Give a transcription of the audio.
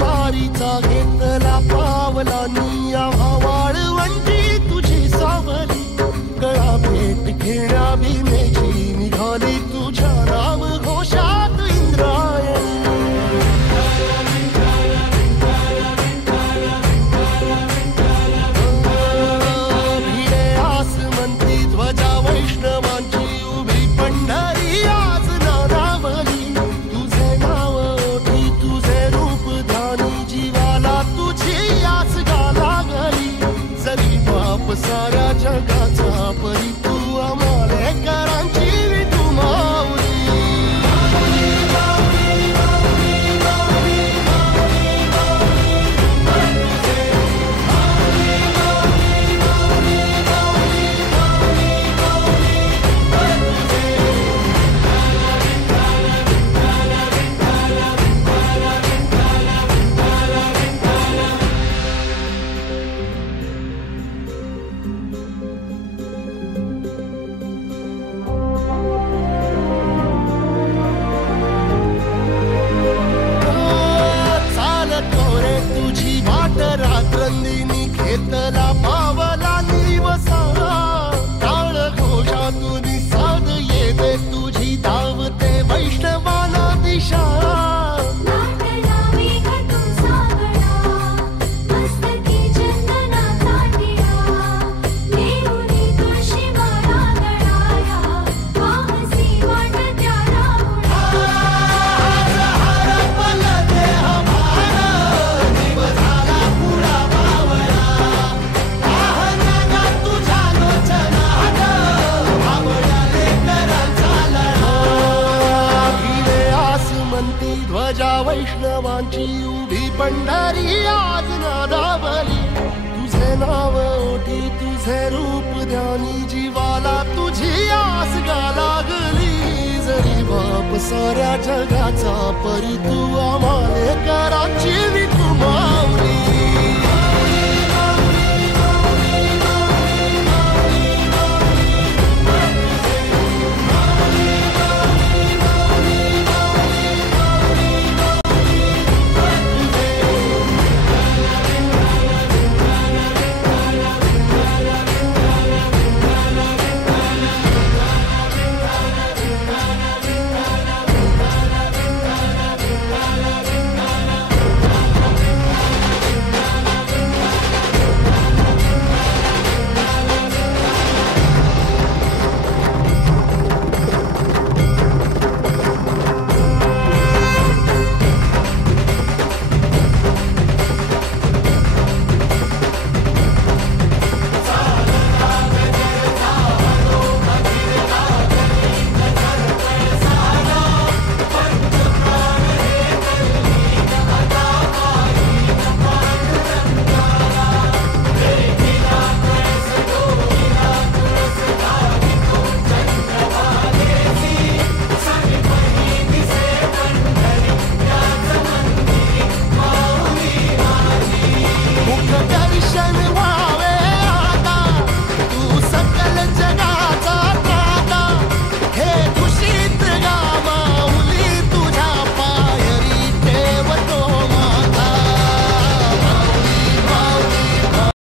वारीचा घेतला पावला निया वाळवंटी तुझी सावली गळा भेट घेण्या भीमेची निघाली तुझ्या नाम घोषात इंद्रायणी भिडे आसमंती ध्वजा वैष्णवांची उभी पंढरी आज नारावली तुझे नाव ओठी तुझे रूप ध्यानी जीवाला तुझी आस गाला गली जरी बाप साऱ्या जगाचा परी तू आमालेकरांची विठू माऊली रात्रंदिनी घेतला पावला निवसा काळ घोषातून साध येते तुझी धावते वैष्णवाला दिशा ध्वजा वैष्णवांची उभी पंढरी आज नादावली तुझे नाव ओठी तुझे रूप ध्यानी जीवाला तुझी आस गा लागली जरी बाप साऱ्या जगाचा परी तू आमालेकरांची विठू